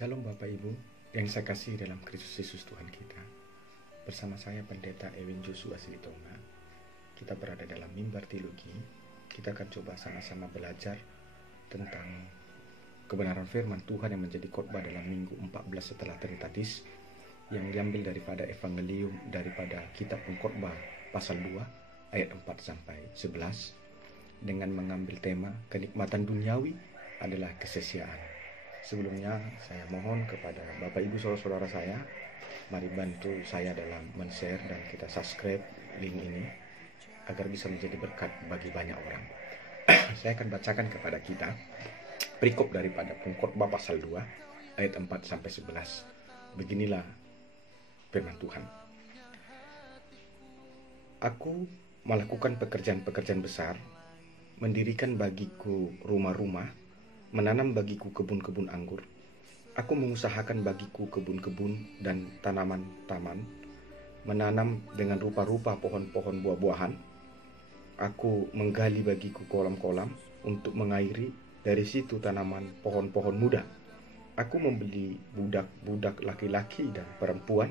Shalom Bapak Ibu yang saya kasih dalam Kristus Yesus Tuhan kita. Bersama saya Pendeta Ewin Joshua Silitonga. Kita berada dalam mimbar teologi. Kita akan coba sama-sama belajar tentang kebenaran firman Tuhan yang menjadi khotbah dalam minggu 14 setelah Trinitatis, yang diambil daripada Evangelium daripada kitab Pengkhotbah pasal 2 ayat 4 sampai 11 dengan mengambil tema kenikmatan duniawi adalah kesia-siaan. Sebelumnya saya mohon kepada Bapak Ibu saudara-saudara saya, mari bantu saya dalam men-share dan kita subscribe link ini agar bisa menjadi berkat bagi banyak orang. Saya akan bacakan kepada kita perikop daripada Pengkhotbah pasal 2 ayat 4 sampai 11. Beginilah firman Tuhan. Aku melakukan pekerjaan-pekerjaan besar, mendirikan bagiku rumah-rumah, menanam bagiku kebun-kebun anggur. Aku mengusahakan bagiku kebun-kebun dan tanaman taman, menanam dengan rupa-rupa pohon-pohon buah-buahan. Aku menggali bagiku kolam-kolam untuk mengairi, dari situ tanaman pohon-pohon muda. Aku membeli budak-budak laki-laki dan perempuan,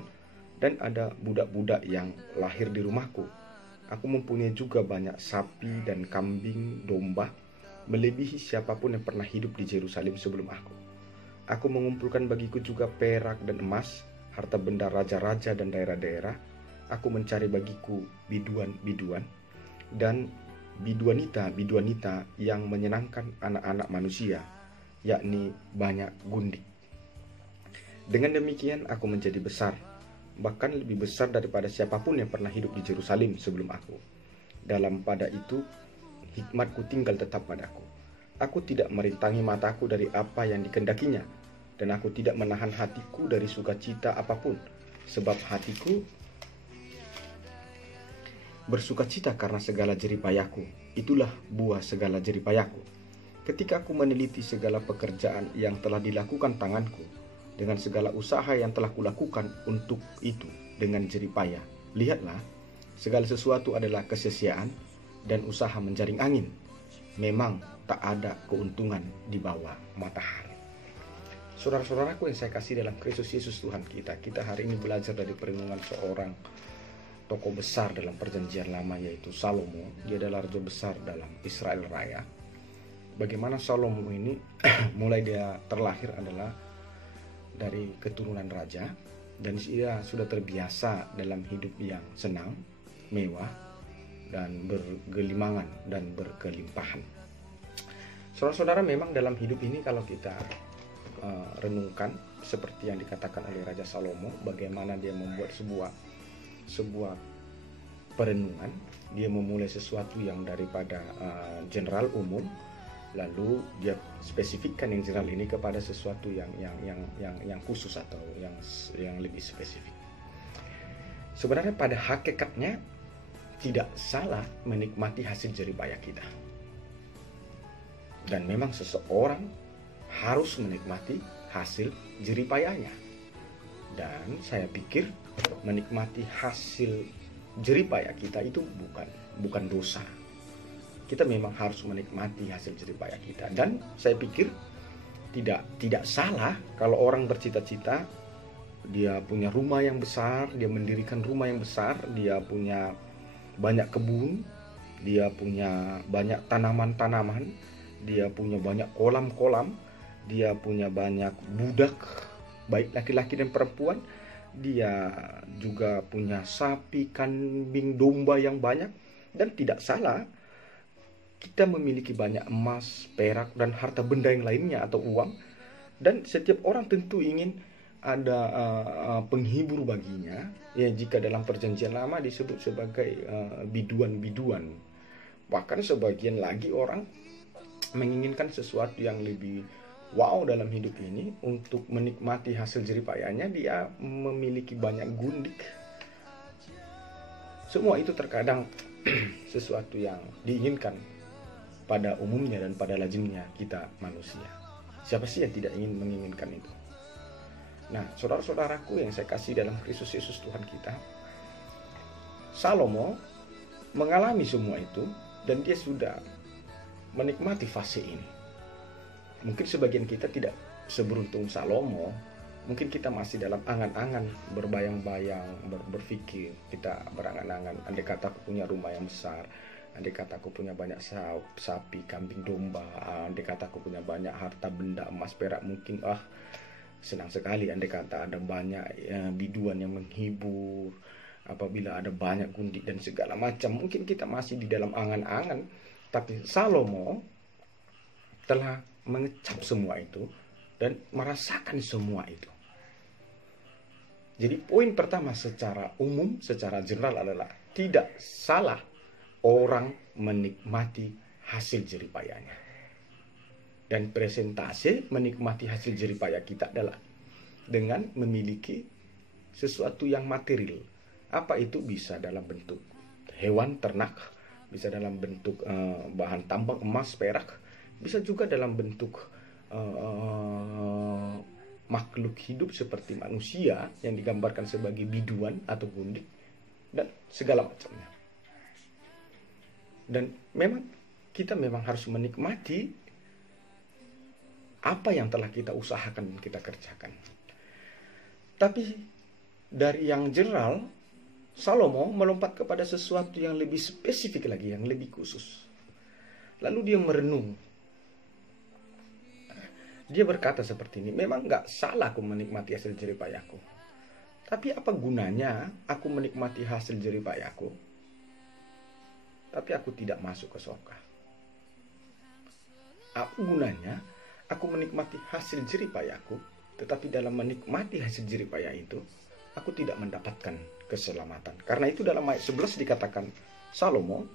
dan ada budak-budak yang lahir di rumahku. Aku mempunyai juga banyak sapi dan kambing domba, melebihi siapapun yang pernah hidup di Yerusalem sebelum aku. Aku mengumpulkan bagiku juga perak dan emas, harta benda raja-raja dan daerah-daerah. Aku mencari bagiku biduan-biduan dan biduanita yang menyenangkan anak-anak manusia, yakni banyak gundik. Dengan demikian aku menjadi besar, bahkan lebih besar daripada siapapun yang pernah hidup di Yerusalem sebelum aku. Dalam pada itu hikmatku tinggal tetap padaku. Aku tidak merintangi mataku dari apa yang dikendakinya, dan aku tidak menahan hatiku dari sukacita apapun, sebab hatiku bersukacita karena segala jeripayahku. Itulah buah segala jeripayahku. Ketika aku meneliti segala pekerjaan yang telah dilakukan tanganku, dengan segala usaha yang telah kulakukan untuk itu dengan jeripayah, lihatlah, segala sesuatu adalah kesia-siaan dan usaha menjaring angin. Memang tak ada keuntungan di bawah matahari. Saudara-saudaraku yang saya kasih dalam Kristus Yesus Tuhan kita hari ini belajar dari perenungan seorang tokoh besar dalam perjanjian lama, yaitu Salomo. Dia adalah raja besar dalam Israel Raya. Bagaimana Salomo ini mulai dia terlahir adalah dari keturunan raja, dan dia sudah terbiasa dalam hidup yang senang, mewah, dan bergelimangan dan berkelimpahan. Saudara-saudara, memang dalam hidup ini kalau kita renungkan seperti yang dikatakan oleh Raja Salomo, bagaimana dia membuat sebuah perenungan. Dia memulai sesuatu yang daripada general umum, lalu dia spesifikkan yang general ini kepada sesuatu yang khusus atau yang lebih spesifik. Sebenarnya pada hakikatnya tidak salah menikmati hasil jeripayah kita. Dan memang seseorang harus menikmati hasil jeripayahnya. Dan saya pikir menikmati hasil jeripayah kita itu bukan dosa. Kita memang harus menikmati hasil jeripayah kita. Dan saya pikir tidak salah kalau orang bercita-cita, dia punya rumah yang besar, dia mendirikan rumah yang besar, dia punya banyak kebun, dia punya banyak tanaman-tanaman, dia punya banyak kolam-kolam, dia punya banyak budak, baik laki-laki dan perempuan, dia juga punya sapi, kambing, domba yang banyak. Dan tidak salah kita memiliki banyak emas, perak, dan harta benda yang lainnya atau uang. Dan setiap orang tentu ingin ada penghibur baginya, ya, jika dalam perjanjian lama disebut sebagai biduan-biduan. Bahkan sebagian lagi orang menginginkan sesuatu yang lebih wow dalam hidup ini. Untuk menikmati hasil jeripayahnya, dia memiliki banyak gundik. Semua itu terkadang sesuatu yang diinginkan pada umumnya dan pada lazimnya kita manusia. Siapa sih yang tidak ingin menginginkan itu? Nah, saudara-saudaraku yang saya kasih dalam Kristus Yesus Tuhan kita, Salomo mengalami semua itu dan dia sudah menikmati fase ini. Mungkin sebagian kita tidak seberuntung Salomo. Mungkin kita masih dalam angan-angan, berbayang-bayang, berpikir. Kita berangan-angan, andai kata aku punya rumah yang besar, andai kata aku punya banyak sapi, kambing, domba, andai kata aku punya banyak harta benda, emas, perak, mungkin senang sekali andai kata ada banyak biduan yang menghibur, apabila ada banyak gundik dan segala macam. Mungkin kita masih di dalam angan-angan, tapi Salomo telah mengecap semua itu dan merasakan semua itu. Jadi poin pertama secara umum, secara general adalah tidak salah orang menikmati hasil jeripayanya. Dan presentase menikmati hasil jeripaya kita adalah dengan memiliki sesuatu yang material. Apa itu? Bisa dalam bentuk hewan, ternak, bisa dalam bentuk bahan tambang, emas, perak, bisa juga dalam bentuk makhluk hidup seperti manusia yang digambarkan sebagai biduan atau gundik dan segala macamnya. Dan memang kita harus menikmati apa yang telah kita usahakan dan kita kerjakan. Tapi dari yang general, Salomo melompat kepada sesuatu yang lebih spesifik lagi, yang lebih khusus. Lalu dia merenung. Dia berkata seperti ini, memang gak salah aku menikmati hasil jeripayaku. Tapi apa gunanya aku menikmati hasil jeripayaku, tapi aku tidak masuk ke surga? Apa gunanya aku menikmati hasil jeripayaku, tetapi dalam menikmati hasil jeripaya itu, aku tidak mendapatkan keselamatan? Karena itu dalam ayat 11 dikatakan Salomo,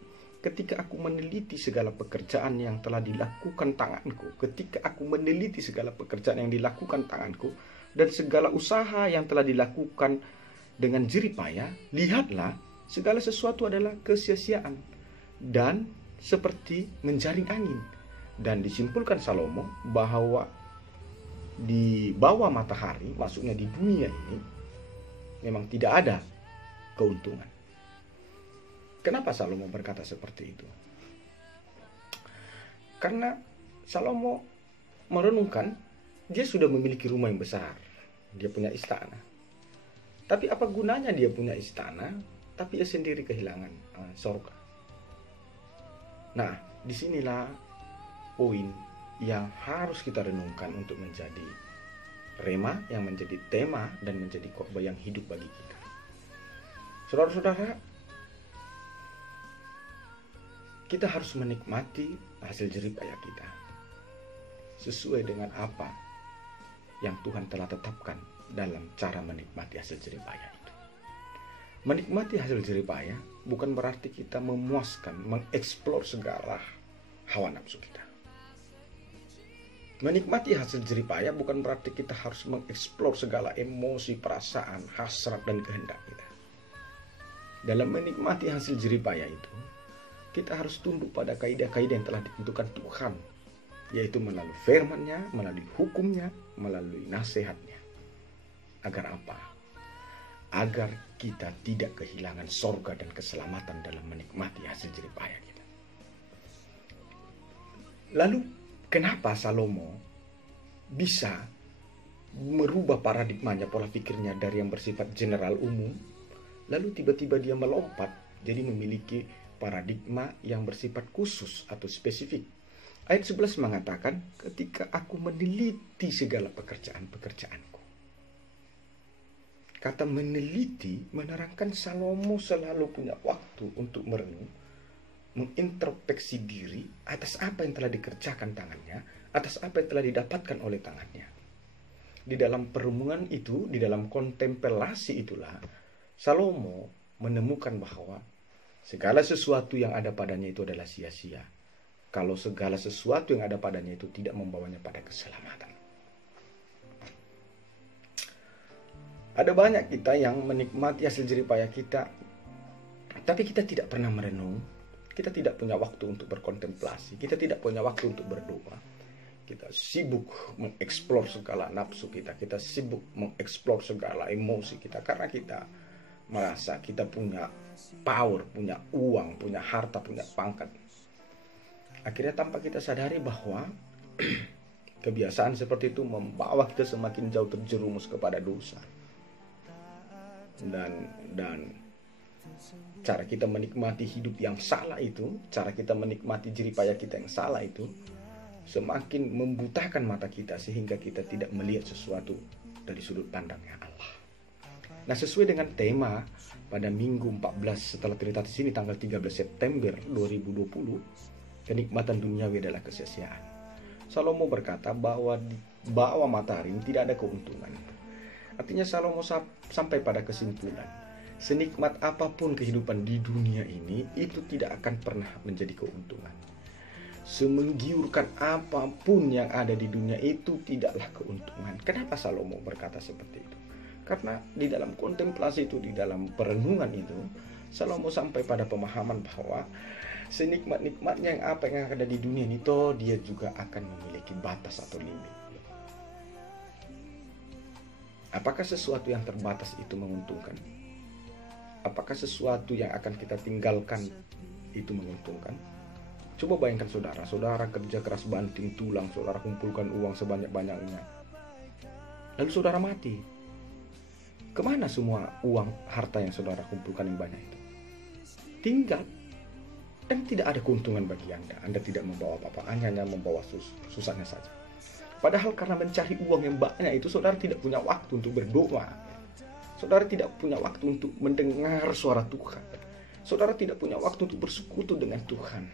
ketika aku meneliti segala pekerjaan yang telah dilakukan tanganku, ketika aku meneliti segala pekerjaan yang dilakukan tanganku, dan segala usaha yang telah dilakukan dengan jeripaya, lihatlah, segala sesuatu adalah kesia-siaan dan seperti menjaring angin. Dan disimpulkan Salomo bahwa di bawah matahari, maksudnya di dunia ini, memang tidak ada keuntungan. Kenapa Salomo berkata seperti itu? Karena Salomo merenungkan, dia sudah memiliki rumah yang besar, dia punya istana. Tapi apa gunanya dia punya istana, tapi dia sendiri kehilangan surga? Nah, disinilah poin yang harus kita renungkan untuk menjadi rema, yang menjadi tema dan menjadi khotbah yang hidup bagi kita. Saudara-saudara, kita harus menikmati hasil jeripaya kita sesuai dengan apa yang Tuhan telah tetapkan dalam cara menikmati hasil jeripaya itu. Menikmati hasil jeripaya bukan berarti kita memuaskan, mengeksplor segala hawa nafsu kita. Menikmati hasil jeripaya bukan berarti kita harus mengeksplor segala emosi, perasaan, hasrat, dan kehendak kita. Dalam menikmati hasil jeripaya itu, kita harus tunduk pada kaidah-kaidah yang telah ditentukan Tuhan, yaitu melalui firman-Nya, melalui hukum-Nya, melalui nasihat-Nya. Agar apa? Agar kita tidak kehilangan sorga dan keselamatan dalam menikmati hasil jeripaya kita. Lalu, kenapa Salomo bisa merubah paradigmanya, pola pikirnya dari yang bersifat general umum, lalu tiba-tiba dia melompat jadi memiliki paradigma yang bersifat khusus atau spesifik? Ayat 11 mengatakan, ketika aku meneliti segala pekerjaan-pekerjaanku. Kata meneliti menerangkan Salomo selalu punya waktu untuk merenung, mengintrospeksi diri atas apa yang telah dikerjakan tangannya, atas apa yang telah didapatkan oleh tangannya. Di dalam perenungan itu, di dalam kontemplasi itulah, Salomo menemukan bahwa segala sesuatu yang ada padanya itu adalah sia-sia kalau segala sesuatu yang ada padanya itu tidak membawanya pada keselamatan. Ada banyak kita yang menikmati hasil jeripaya kita, tapi kita tidak pernah merenung. Kita tidak punya waktu untuk berkontemplasi. Kita tidak punya waktu untuk berdoa. Kita sibuk mengeksplor segala nafsu kita. Kita sibuk mengeksplor segala emosi kita. Karena kita merasa kita punya power, punya uang, punya harta, punya pangkat. Akhirnya tanpa kita sadari bahwa Kebiasaan seperti itu membawa kita semakin jauh terjerumus kepada dosa. Dan cara kita menikmati hidup yang salah itu, cara kita menikmati jeripaya kita yang salah itu, semakin membutakan mata kita sehingga kita tidak melihat sesuatu dari sudut pandangnya Allah. Nah, sesuai dengan tema pada minggu 14 setelah Trinitatis ini tanggal 13 September 2020, kenikmatan duniawi adalah kesia-siaan. Salomo berkata bahwa di bawah matahari tidak ada keuntungan. Artinya Salomo sampai pada kesimpulan, senikmat apapun kehidupan di dunia ini, itu tidak akan pernah menjadi keuntungan. Semenggiurkan apapun yang ada di dunia itu tidaklah keuntungan. Kenapa Salomo berkata seperti itu? Karena di dalam kontemplasi itu, di dalam perenungan itu, Salomo sampai pada pemahaman bahwa senikmat-nikmatnya apa yang ada di dunia ini, toh dia juga akan memiliki batas atau limit. Apakah sesuatu yang terbatas itu menguntungkan? Apakah sesuatu yang akan kita tinggalkan itu menguntungkan? Coba bayangkan saudara kerja keras banting tulang, saudara kumpulkan uang sebanyak-banyaknya. Lalu saudara mati. Kemana semua uang harta yang saudara kumpulkan yang banyak itu? Tinggal. Dan tidak ada keuntungan bagi Anda. Anda tidak membawa apa-apa, hanya membawa susahnya saja. Padahal karena mencari uang yang banyak itu, saudara tidak punya waktu untuk berdoa. Saudara tidak punya waktu untuk mendengar suara Tuhan. Saudara tidak punya waktu untuk bersekutu dengan Tuhan.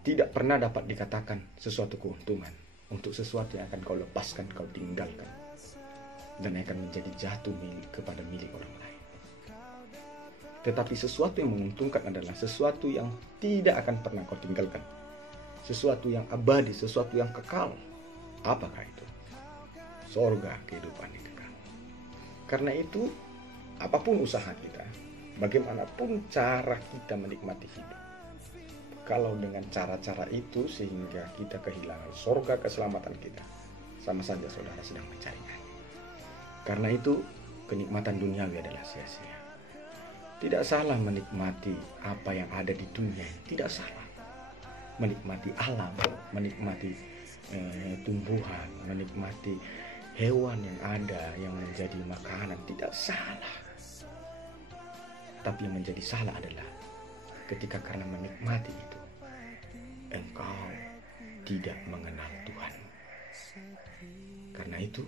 Tidak pernah dapat dikatakan sesuatu keuntungan untuk sesuatu yang akan kau lepaskan, kau tinggalkan, dan akan menjadi jatuh kepada milik orang lain. Tetapi sesuatu yang menguntungkan adalah sesuatu yang tidak akan pernah kau tinggalkan, sesuatu yang abadi, sesuatu yang kekal. Apakah itu? Sorga, kehidupan yang kekal. Karena itu, apapun usaha kita, bagaimanapun cara kita menikmati hidup, kalau dengan cara-cara itu sehingga kita kehilangan sorga keselamatan kita, sama saja saudara sedang mencarinya. Karena itu, kenikmatan duniawi adalah sia-sia. Tidak salah menikmati apa yang ada di dunia, tidak salah. Menikmati alam, menikmati tumbuhan, menikmati hewan yang ada yang menjadi makanan, tidak salah. Tapi yang menjadi salah adalah ketika karena menikmati itu, engkau tidak mengenal Tuhan. Karena itu,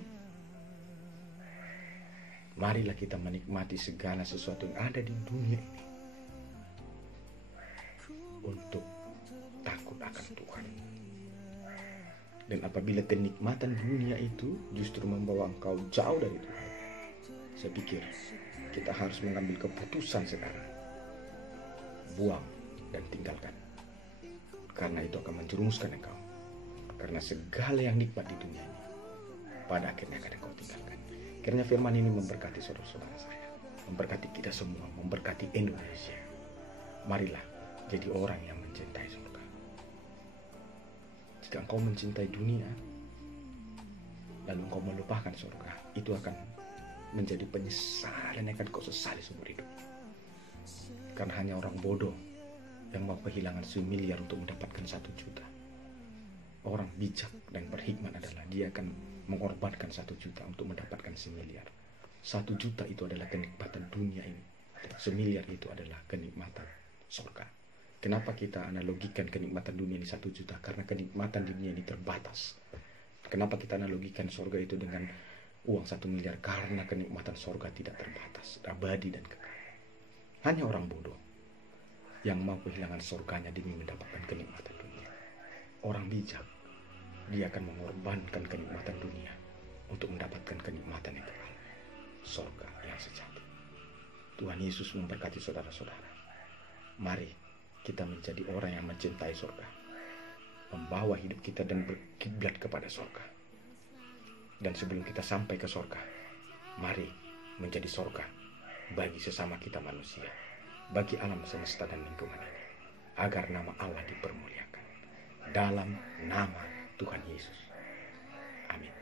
marilah kita menikmati segala sesuatu yang ada di dunia ini untuk takut akan Tuhan. Dan apabila kenikmatan dunia itu justru membawa engkau jauh dari Tuhan, saya pikir kita harus mengambil keputusan sekarang. Buang dan tinggalkan. Karena itu akan menjerumuskan engkau. Karena segala yang nikmat di dunia ini pada akhirnya akan engkau tinggalkan. Kiranya firman ini memberkati saudara-saudara saya, memberkati kita semua, memberkati Indonesia. Marilah jadi orang yang mencintai surga. Jika engkau mencintai dunia, lalu engkau melupakan surga, itu akan menjadi penyesalan yang akan kau sesali seumur hidup. Karena hanya orang bodoh yang mau kehilangan 1 miliar untuk mendapatkan 1 juta. Orang bijak dan berhikmat adalah dia akan mengorbankan 1 juta untuk mendapatkan 1 miliar. 1 juta itu adalah kenikmatan dunia ini. 1 miliar itu adalah kenikmatan surga. Kenapa kita analogikan kenikmatan dunia ini 1 juta? Karena kenikmatan dunia ini terbatas. Kenapa kita analogikan surga itu dengan uang 1 miliar? Karena kenikmatan surga tidak terbatas, abadi dan kekal. Hanya orang bodoh yang mau kehilangan surganya demi mendapatkan kenikmatan dunia. Orang bijak, dia akan mengorbankan kenikmatan dunia untuk mendapatkan kenikmatan yang kekal, surga yang sejati. Tuhan Yesus memberkati saudara-saudara. Mari kita menjadi orang yang mencintai surga, membawa hidup kita dan berkiblat kepada surga. Dan sebelum kita sampai ke surga, mari menjadi surga bagi sesama kita manusia, bagi alam semesta dan lingkungan ini, agar nama Allah dipermuliakan dalam nama Tuhan Yesus. Amin.